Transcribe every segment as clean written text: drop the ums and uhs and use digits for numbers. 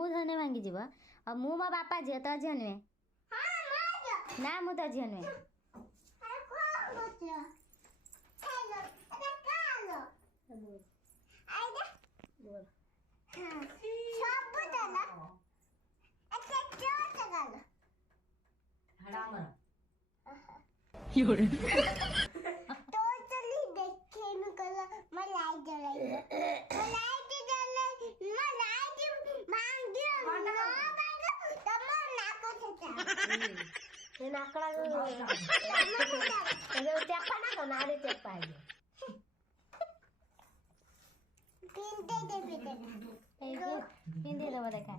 मु धने भांगी जीव और मु मो बापा झील तो झील नुहे ना मु तो झील नुहे पिंदी देव देखा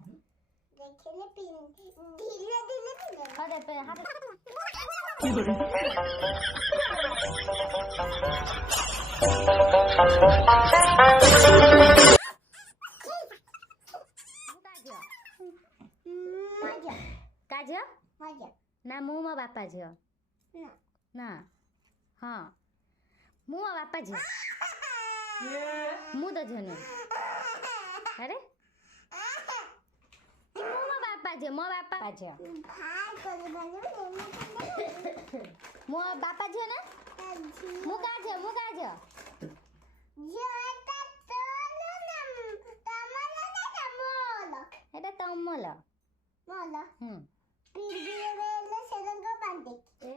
का झियो ना मु मो बापा झियो ना हाँ मु मो बापा झियो मु तो झियो अरे मु मो बापा झियो मो बापा झियो मो बापा झियो ना मु का झियो এটা তমল